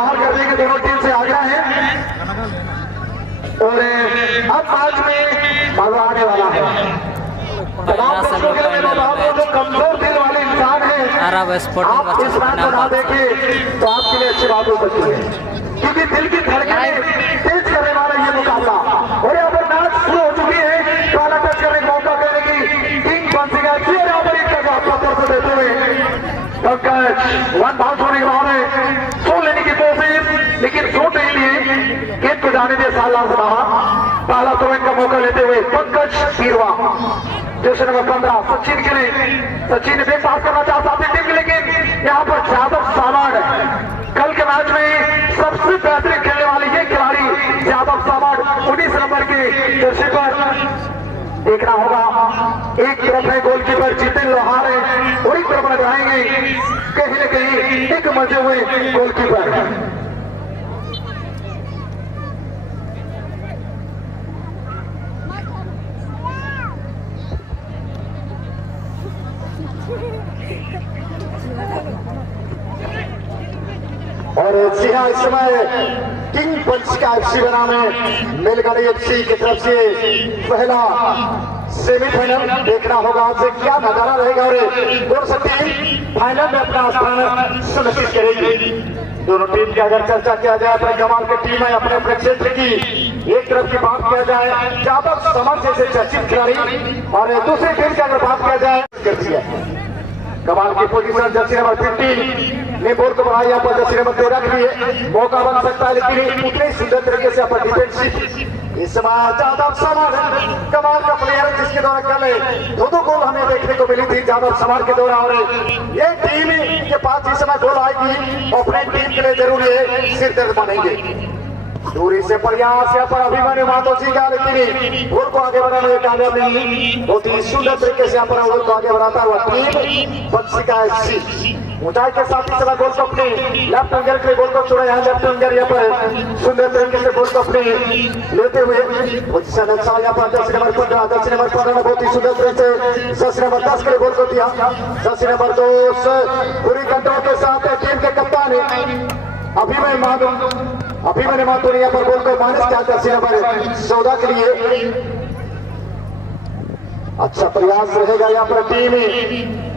लोहार करने के दोनों टीम से आग्रह है। और अब मैच में मजा आने वाला है। तमाम दर्शकों के लिए जो कमजोर दिल वाले इंसान है, आप इस मैच को ना देखें तो आपके लिए अच्छी बात हो सकती है, क्योंकि दिल की धड़कनें तेज करने वाला ये मुकाबला। और यहाँ पर मैच शुरू हो चुकी है। काला टच करने का मौका देने की किंग बंसीगा यहाँ पर एक तरफ देते हुए पंकज वन बाउंस होने के बाद सो लेने की कोशिश, लेकिन सो नहीं लिए, गेंद को जाने दिया साला से बाहर। पहला थ्रो का मौका लेते हुए पंकज पीरवा जैसे नंबर 15 सचिन के लिए। सचिन ने ब्रेक पास करना चाहता अपनी टीम के, लेकिन यहाँ पर यादव सामाड कल के मैच में सबसे बेहतरीन खेलने वाले ये खिलाड़ी यादव सामाड 19 नंबर के जर्सी पर। देखना होगा, एक तरफ है गोलकीपर जितेन लोहार है और एक तरफ लगाएंगे कहीं न कहीं एक मजे हुए गोलकीपर। और जी हाँ, इस समय किंग पंच का एफसी बना में मेलगाड़ी एफसी की तरफ से पहला सेमीफाइनल। देखना होगा आज से क्या नजारा रहेगा और कौन सा टीम फाइनल में अपना स्थान सुनिश्चित करेगी। दोनों टीम की अगर चर्चा किया जाए, अपने कमाल की टीम है अपने अपने क्षेत्र की। एक तरफ की बात किया जाए यादव समर जैसे चर्चित खिलाड़ी, और दूसरी टीम की अगर बात किया जाए करती है कमाल की पोजीशन जर्सी नंबर 15 ने बॉल को बढ़ाया, यहाँ पर जर्सी नंबर 13 के लिए मौका बन सकता है, लेकिन उतने ही सुंदर तरीके से यहाँ पर डिफेंसिव इस समय यादव समर कमाल का प्लेयर जिसके द्वारा कल 2 गोल हमें देखने को मिली थी यादव समर के द्वारा। और ये टीम के पास इस समय गोल आएगी, अपने टीम के लिए जरूर ये सिर दर्द बनेंगे। दूरी से प्रयास यहाँ पर अभिमन्यु महतो जी का, लेकिन गोल को आगे बढ़ाने में कामयाब नहीं। बहुत ही सुंदर तरीके से यहाँ पर गोल को आगे बढ़ाता हुआ टीम बंसीगा एफसी ऊंचाई के साथ ही समय गोल को अपने लेफ्ट विंगर के गोल को छोड़ा। यहाँ लेफ्ट विंगर यहाँ पर सुंदर तरीके से गोल को अपने लेते हुए पोजीशन अच्छा यहाँ पर जर्सी नंबर 15 ने बहुत ही सुंदर तरीके से जर्सी नंबर 10 के लिए गोल को दिया। जर्सी नंबर 2 पूरी कंट्रोल के साथ टीम के कप्तान अभिमन्यु महतो ने यहाँ पर गोल को माइनस किया जर्सी नंबर 14 के लिए। अच्छा प्रयास रहेगा यहाँ पर टीम।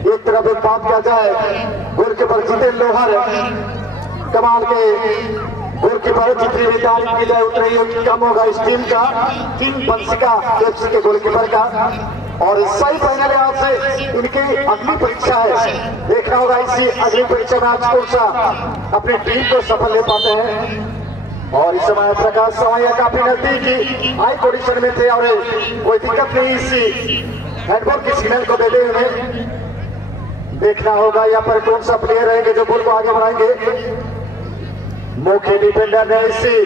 एक तरफ एक बात किया जाए, गोलकीपर जितेन लोहार कमाल के गोलकीपर, जितनी भी तारीफ की जाए उतना ही कम होगा इस टीम का किंग बंसीगा एफसी के गोलकीपर का। और सही फाइनल आज से इनकी अगली परीक्षा है। देखना होगा इसी अगली परीक्षा में आज कौन सा अपनी टीम को सफल ले पाते हैं। और इस समय प्रकाश सवाइया काफी नजदीक हाई पोजीशन में थे और कोई दिक्कत नहीं इसी हैंडबॉल की सिग्नल को देते हुए। देखना होगा यहाँ पर कौन सा प्लेयर रहेंगे जो बॉल को आगे बढ़ाएंगे। मुख्य डिफेंडर ने इसी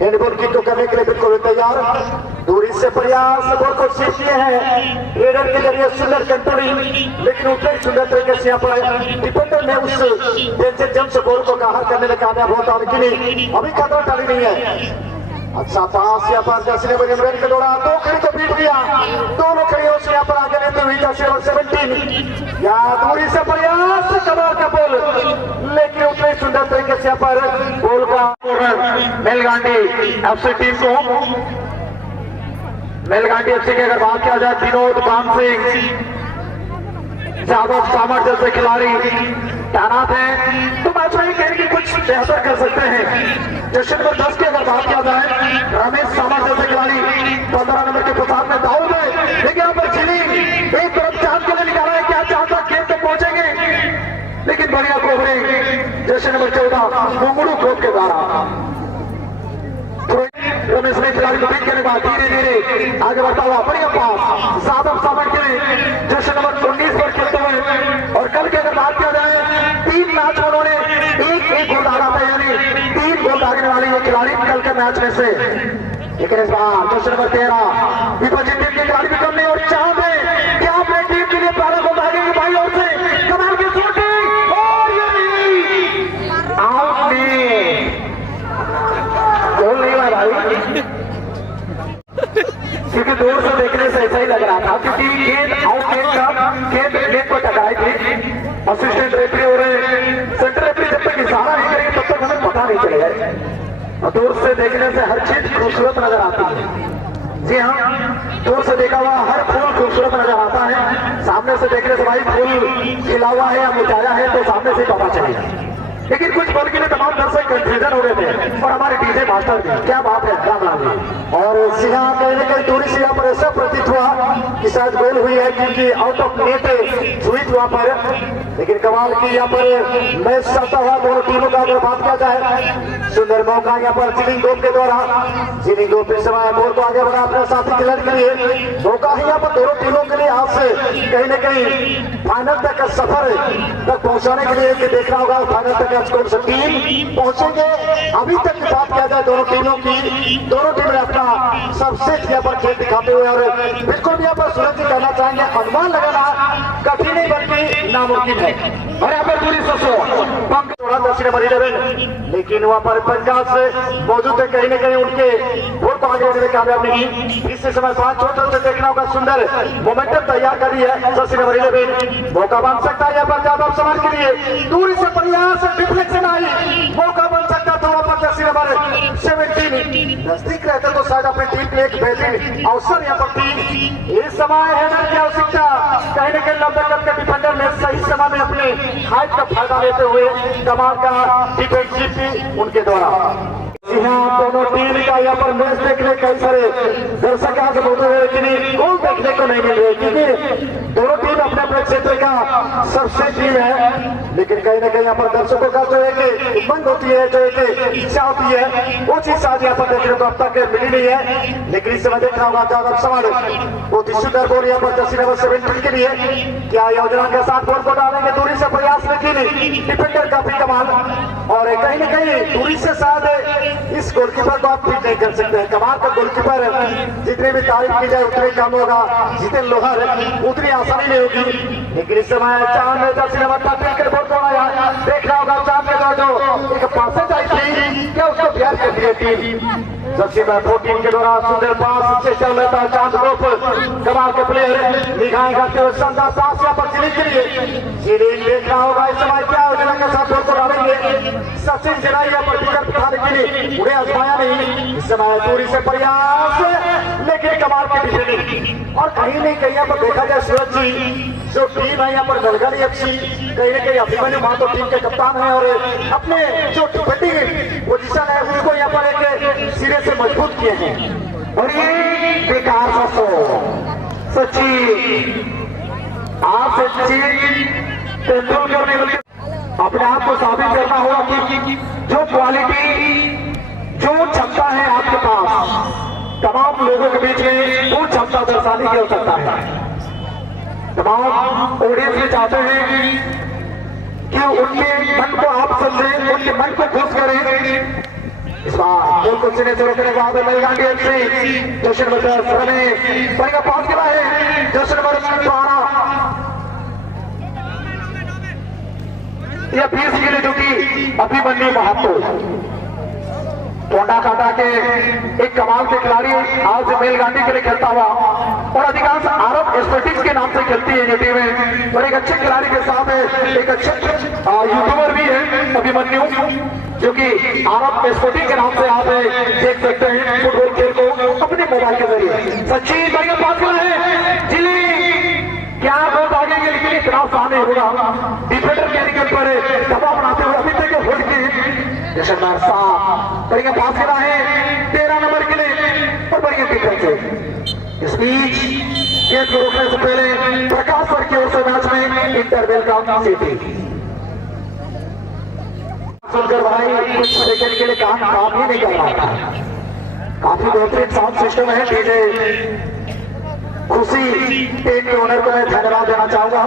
हैंडबॉल किक को करने के लिए बिल्कुल तैयार। दूरी से प्रयास बॉल को सीख किए हैं हेडर के जरिए सुंदर कंट्रोलिंग, लेकिन उतने सुंदर तरीके से यहाँ पर डिफेंडर ने उस डेंजर जंप से बॉल को बाहर करने में कामयाब होता, लेकिन अभी खतरा टली नहीं है। अच्छा पास यहाँ पर जर्सी नंबर 11 के दौरान 2 खड़ी को पीट दिया, दोनों खड़ियों से यहाँ पर आगे लेते हुए जर्सी नंबर 17 या दूरी से प्रयास कमाल का बॉल, लेकिन उतने सुंदर तरीके से यहाँ पर बॉल का मेलगांडी एफसी टीम को। मेलगांडी एफसी की अगर बात किया जाए, विनोद पान सिंह यादव सामर जैसे खिलाड़ी तैनात हैं, तो मैच में कहने की कुछ बेहतर कर सकते हैं। जर्सी नंबर 10 की अगर बात किया जाए, रमेश सामर जैसे खिलाड़ी 15 नंबर के प्रसाद में दाऊद है, लेकिन यहाँ पर चिली एक तरफ चांद के लिए निकाला है, क्या चाहता गेंद तक पहुंचेंगे, लेकिन बढ़िया कोवरिंग जर्सी नंबर 14 मुंगड़ू खोप के द्वारा। रमेश ने खिलाड़ी को बीट करने के बाद धीरे धीरे आगे बढ़ता हुआ बढ़िया पास यादव सामर के लिए जर्सी नंबर 19 पर खेलते हुए। और कल की अगर बात किया जाए, 3 मैच में उन्होंने एक गोल दागा था, यानी 3 गोल दागने वाले ये खिलाड़ी कल के मैच में से। लेकिन इस बार जर्सी नंबर 13 विपक्षी टीम के खिलाड़ी भी कम नहीं और चाहते क्या अपने टीम के लिए पहला गोल दागेंगे भाई। और से कमाल की शूटिंग और ये आउट नहीं, गोल नहीं हुआ भाई, क्योंकि दूर से देखने से ऐसा ही लग रहा था, क्योंकि गेंद आउट गेंद को टकराई थी। असिस्टेंट रेफरी और सेंटर रेफरी जब तक इशारा नहीं करेंगे तब नहीं चले गए। और दूर से देखने से हर चीज खूबसूरत नजर आती है। जी हाँ, दूर से देखा हुआ हर फूल खूबसूरत नजर आता है। सामने से देखने से भाई फूल खिला हुआ है या मुरझाया है तो सामने से पता चलेगा। लेकिन कुछ पल के लिए तमाम दर्शक कंफ्यूजन हो गए थे और हमारे डीजे मास्टर भी, क्या बात है रामलाल जी। और यहाँ कहीं ना कहीं दूरी से यहाँ पर ऐसा प्रतीत हुआ कि शायद गोल हुई है, क्योंकि आउट ऑफ नेट हुई वहाँ पर। लेकिन कमाल की यहाँ पर मैच चलता हुआ दोनों टीमों का अगर बात किया जाए, सुंदर मौका यहाँ पर जिनिंग गोप के द्वारा। जिनिंग गोप इस समय बॉल को आगे बढ़ा अपने साथी खिलाड़ी के लिए। मौका है यहाँ पर दोनों टीमों के लिए आज से कहीं ना कहीं फाइनल तक का सफर तक पहुंचाने के लिए देखना होगा। फाइनल तक कौन सी टीम पहुंचेंगे। अभी तक की बात किया जाए दोनों टीमों की, दोनों टीम ने अपना सर्वश्रेष्ठ यहाँ पर खेल दिखाते हुए, और बिल्कुल भी यहाँ पर सूरज जी कहना चाहेंगे अनुमान लगाना कठिन नहीं बल्कि नामुमकिन है। और यहाँ पर पूरी लेकिन वहाँ पर पंजाब से मौजूद है, कहीं ना कहीं उनके वोट को आगे बढ़ने में कामयाब नहीं। इस समय 5 चोटों से देखना होगा, सुंदर मोमेंटम तैयार कर रही है सचिन नंबर 11। मौका बन सकता है यहाँ पर यादव समाज के लिए, दूरी से प्रयास डिफ्लेक्शन आई, मौका बन सकता था वहाँ पर जर्सी नंबर 17 नजदीक रहते तो शायद अपनी टीम के लिए एक बेहतरीन अवसर यहाँ पर थी। इस समय हेडर की आवश्यकता, कहीं ना कहीं 90 कप के डिफेंडर ने सही समय में अपने हाइट का फायदा लेते हुए कमाल का डिफेंस जीती उनके द्वारा। यहाँ दोनों टीम का यहाँ पर मैच देखने कई सारे दर्शक आज बोलते हुए लेकिन गोल देखने को नहीं मिल रहे, क्योंकि दोनों टीम अपने अपने क्षेत्र का सबसे टीम है। लेकिन कहीं ना कहीं यहाँ पर दर्शकों का जो एक उमंग होती है, जो एक इच्छा होती है, वो चीज आज यहाँ पर देखने को अब तक मिली नहीं है। लेकिन इस समय देखना होगा ज्यादा सवाल बहुत ही सुंदर बोल यहाँ पर जर्सी नंबर 17 के लिए क्या योजना के साथ बॉल को डालेंगे, दूरी से प्रयास लेकिन डिफेंडर काफी कमाल। और कहीं ना कहीं दूरी से शायद इस गोलकीपर को आप ठीक नहीं कर सकते हैं। कमाल का गोलकीपर, जितनी भी तारीफ की जाए उतनी कम होगा। जितने लोहर उतनी आसानी नहीं होगी। लेकिन इस समय चांद में जर्सी नंबर 13 के बॉल को आया, देखना होगा चांद के द्वारा जो एक पासेज आई थी क्या उसको प्यार कर दिया टीम। जर्सी नंबर 14 के द्वारा सुंदर पास से चल रहा था चांद ग्रुप, कमाल के प्लेयर निगाहें करते हुए शानदार पास यहाँ पर जिनिंग के लिए। जिनिंग देखना होगा इस समय क्या योजना के साथ बॉल को डालेंगे। सचिन जनाई यहाँ पर विकेट उठाने के लिए उन्हें आजमाया नहीं। इस समय दूरी से प्रयास, लेकिन कमाल की डिफेंडिंग। और कहीं नहीं कहीं यहाँ पर देखा जाए सूरज जी, जो टीम है यहाँ पर नलगढ़ एफसी, कहीं ना कहीं अभिमन्यु महतो टीम के कप्तान है और अपने जो डिफेंडिंग पोजीशन है उसको यहाँ पर एक सिरे से मजबूत किए हैं। और ये बेकार सा सचिन, आप सचिन तेंदुलकर ने अपने आप को साबित करना होगा कि जो क्वालिटी, जो क्षमता है आपके पास, तमाम लोगों के बीच में वो क्षमता दर्शाने की आवश्यकता है। तमाम ऑडियंस ये चाहते हैं कि उनके मन को आप समझें, उनके मन को खुश करें। इस बार गोल को सीने से रोकने के बाद मेलगांडी एफसी जश्न नंबर में पड़ेगा पास गिरा है, जश्न नंबर 12 यह 20 के लिए जो कि अभिमन्यु महतो टोंडा काटा के एक कमाल के खिलाड़ी आज मेलगांडी के लिए खेलता हुआ, और अधिकांश आरब एस्थेटिक्स के नाम से खेलती है ये टीमें। और एक अच्छे खिलाड़ी के साथ एक अच्छे यूट्यूबर भी है अभिमन्यु, जो कि आरब एस्थेटिक के नाम से आप देख सकते हैं फुटबॉल खेल को अपने मोबाइल के जरिए। सचिन बढ़िया पास है, जिली क्या बहुत आगे के, लेकिन इतना आसान नहीं होगा। डिफेंडर के पर दबाव बनाते हुए अभी तक होल्ड किए जशन बढ़िया पास करा है 13 नंबर के लिए, और बढ़िया डिफेंस है। इस बीच गेंद को रोकने से पहले प्रकाश सर की ओर से मैच में इंटरवेल का सीटी सुनकर भाई कुछ सेकंड के लिए काम ही नहीं कर रहा था। काफी बेहतरीन साउंड सिस्टम है। डीजे खुशी टीम के ओनर को मैं धन्यवाद देना चाहूंगा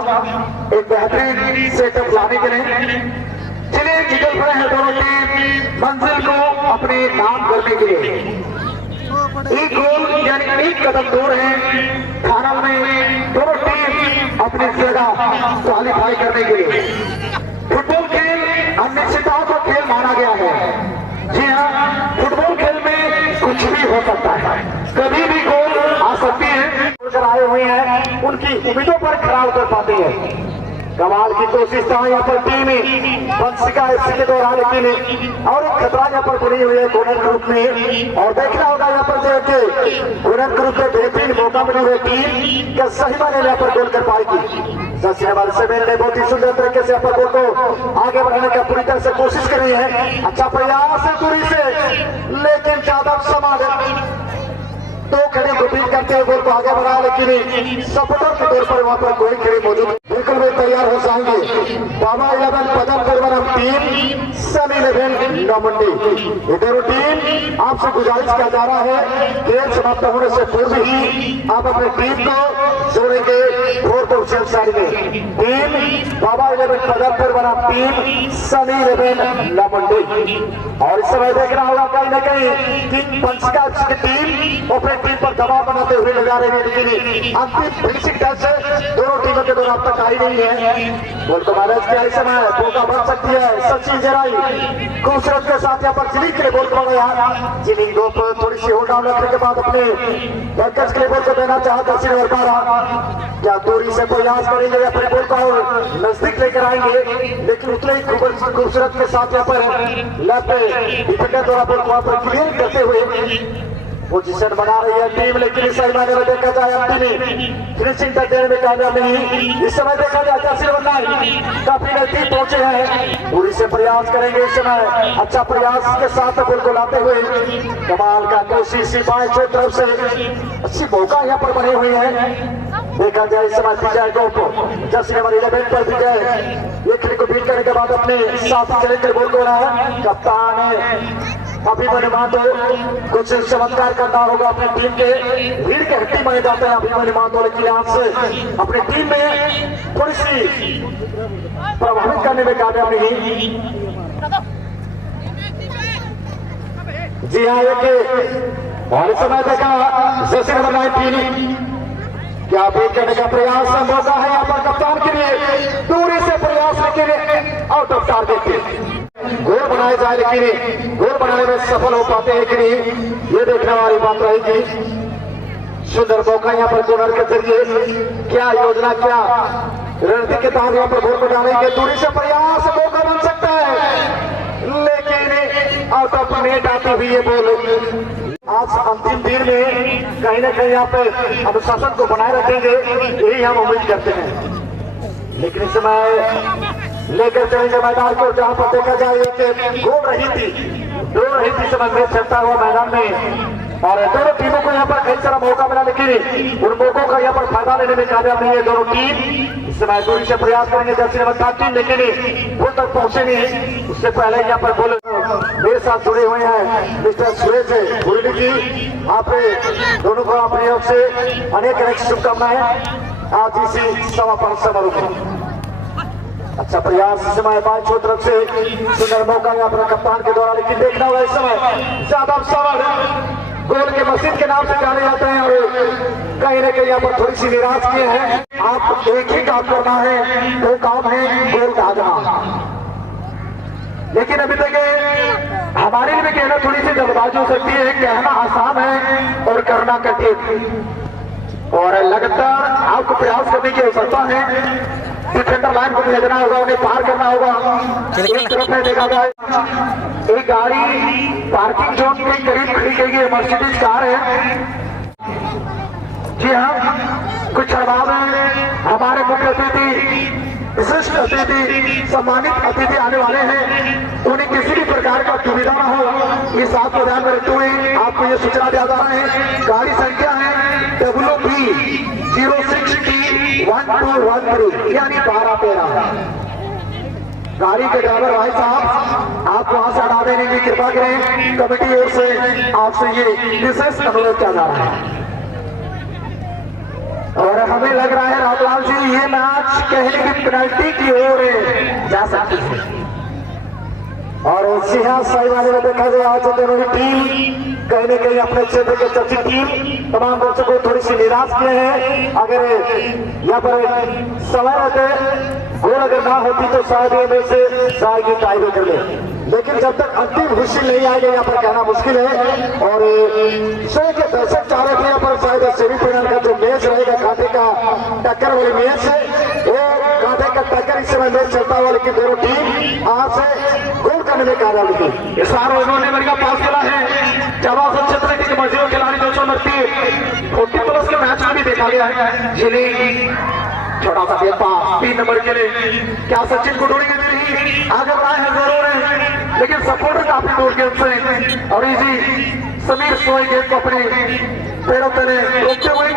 एक बेहतरीन सेटअप लाने के लिए। चलिए निकल पड़े हैं दोनों टीम मंजिल को अपने नाम करने के लिए। एक गोल यानी एक कदम दूर है फाइनल में दोनों टीम अपनी जगह क्वालिफाई करने के लिए। फुटबॉल खेल अनिश्चितताओं का खेल माना गया है। जी हाँ, फुटबॉल खेल में कुछ भी हो सकता है, कभी भी गोल आ सकती है। आए हुए हैं उनकी उम्मीदों पर खरा उतर पाते हैं। कमाल की कोशिश था यहाँ पर टीम पंचिका एफसी के द्वारा, लेकिन और एक खतरा यहाँ पर बनी हुई है कोनर ग्रुप में। और देखना होगा यहाँ पर जो कि कोनर ग्रुप में बेहतरीन मौका मिली हुई टीम क्या सही माने यहाँ पर गोल कर पाएगी। जैसे हमारे सेवेन ने बहुत ही सुंदर तरीके से यहाँ पर गोल को आगे बढ़ाने का पूरी तरह से कोशिश कर रही है। अच्छा प्रयास है दूरी से, लेकिन ज्यादा समाज दो खड़े को बीट करते हुए गोल को आगे बढ़ाया, लेकिन सपोर्टर के तौर पर वहां पर कोई खड़े मौजूद बिल्कुल भी तैयार हो जाएंगे। बाबा 11 पदम टीम सन 11 नौमंडी, ये दोनों टीम आपसे गुजारिश किया जा रहा है खेल समाप्त होने से पूर्व ही आप अपनी टीम को जोड़ेंगे 4 पोजीशन साइड में। टीम बाबा 11 पदम टीम सन 11 नौमंडी। और इस समय देखना होगा कहीं ना कहीं किंग पंचिका की टीम अपने टीम पर दबाव बनाते हुए नजर आ रही है, लेकिन अंतिम फिनिशिंग टच दोनों टीमों के दौरान तक आई नहीं है। गोल को मैनेज किया इस समय मौका बन सकती है। सचिन जराई खूबसूरत के साथ यहाँ पर जिली के लिए गोल को बनाया। जिली गोल पर थोड़ी सी होल्ड डाउन रखने के बाद अपने बैकर्स के लिए गोल को देना चाहता दक्षिण वर्पारा, क्या दूरी से प्रयास करेंगे अपने गोल को और नजदीक लेकर आएंगे, लेकिन उतने ही खूबसूरत के साथ यहाँ पर लेफ्ट डिफेंडर द्वारा गोल को वहां पर क्लियर करते हुए पोजीशन बना रही है टीम। लेकिन इस मायने में देखा जाए टीम फिनिशिंग तक देने में कामयाब नहीं। इस समय देखा जाए जसीर काफी नजदीक पहुंचे हैं, पूरी से प्रयास करेंगे इस समय। अच्छा प्रयास के साथ गोल को लाते हुए कमाल का कोशिश बाएं तरफ से अच्छी मौका यहाँ पर बने हुए हैं। देखा जाए इस समय विजय गोल को जसीर नंबर 11 पर विजय एक को बीट करने के बाद अपने साथ चले के गोल को बनाया। कप्तान है अभिमन्यु महतो, कुछ चमत्कार करना होगा अपनी टीम के भीड़ के हट्टी माने जाते हैं अभिमन्यु महतो, लेकिन यहाँ से अपनी टीम में थोड़ी सी प्रभावित करने में कामयाब नहीं। जी हाँ, एक और इस समय देखा जैसे नंबर 19 क्या बीट करने का प्रयास मौका है यहाँ पर कप्तान के लिए, दूरी से प्रयास लेकिन आउट ऑफ टारगेट गोल बनाए जाए, लेकिन गोल बनाने में सफल हो पाते हैं कि नहीं ये देखने वाली बात रहेगी। सुंदर मौका यहाँ पर कोनर के जरिए क्या योजना क्या रणनीति के तहत यहाँ पर गोल को डालेंगे, दूरी से प्रयास मौका बन सकता है, लेकिन आउट ऑफ नेट आती हुई ये बॉल। आज अंतिम दिन में कहीं ना कहीं यहाँ पे अनुशासन को बनाए रखेंगे यही हम उम्मीद करते हैं। लेकिन इस समय लेकर चलेंगे मैदान को, जहां पर देखा जाए कि गोल रही थी समय मैच चलता हुआ मैदान में, और दोनों टीमों को यहाँ पर कई सारा मौका मिला, लेकिन उन मौकों का यहाँ पर फायदा लेने में कामयाब नहीं है दोनों टीम। इस समय दूरी से प्रयास करेंगे जर्सी नंबर 7, लेकिन गोल तक पहुंचे नहीं। उससे पहले यहाँ पर गोल मेरे साथ जुड़े हुए हैं मिस्टर सुरेश मुरली जी, आप दोनों को अपनी ओर से अनेक शुभकामनाएं आज इसी समापन समारोह में। अच्छा प्रयास इस समय बाईं तरफ से सुंदर मौका यहाँ पर कप्तान के द्वारा, लेकिन देखना होगा इस समय ज्यादा सवाल गोल के मशीन के नाम से जाने जाते हैं और कहीं ना कहीं यहाँ पर थोड़ी सी निराश किए हैं। आप एक ही काम करना है, वो काम है गोल दागना, लेकिन अभी तक हमारे लिए भी कहना थोड़ी सी जल्दबाजी हो सकती है, कहना आसान है और करना कठिन, और लगातार आपको प्रयास करने की आवश्यकता है। डिफेंडर लाइन को भेजना होगा, उन्हें पार करना होगा। एक तरफ है देखा जाए एक गाड़ी पार्किंग जोन के करीब खड़ी गई है, मर्सिडीज कार है। जी हाँ, कुछ क्षण में हमारे मुख्य अतिथि विशिष्ट अतिथि सम्मानित अतिथि आने वाले हैं, उन्हें किसी भी प्रकार का दुविधा न हो इस बात को ध्यान में रखते हुए आपको ये सूचना दिया जा रहा है। गाड़ी संख्या है WB06T1213 यानी 1213। गाड़ी के ड्राइवर भाई साहब आप वहां से हटा देने की कृपा करें, कमेटी ओर से आपसे ये विशेष अनुरोध किया जा रहा है। और हमें लग रहा है रामलाल जी ये मैच कहने की पेनल्टी की ओर जा सकती है, और सिंहा साई वाले में देखा गया आज दोनों ही टीम कहीं न कहीं अपने क्षेत्र के चर्चित टीम तमाम दर्शकों को थोड़ी सी निराश किए हैं। अगर यहाँ पर समय रहते गोल अगर ना होती तो शायद ये में से जाएगी टाई ब्रेकर में, लेकिन जब तक अंतिम हुइसिल नहीं आएगी यहाँ पर कहना मुश्किल है। और स्वयं के दर्शक चाह रहे थे यहाँ पर शायद सेमीफाइनल का जो मैच रहेगा कांटे का टक्कर वाली मैच है, वो कांटे का टक्कर समय मैच चलता हुआ, लेकिन दोनों टीम आज से गोल करने में कामयाब हुई। इस बार उन्होंने बढ़िया पास खेला है। जवाब क्षेत्र के मजदूर खिलाड़ी 229 के मैच में भी देखा गया है। झिली छोटा सा खेल पास 3 नंबर के लिए, क्या सचिन को ढूंढेंगे नहीं, आगे बढ़ाए हैं जरूर है, लेकिन सपोर्टर काफी दूर गेंद से और इजी समीर सोई गेंद को अपने पैरों तले रोकते हुए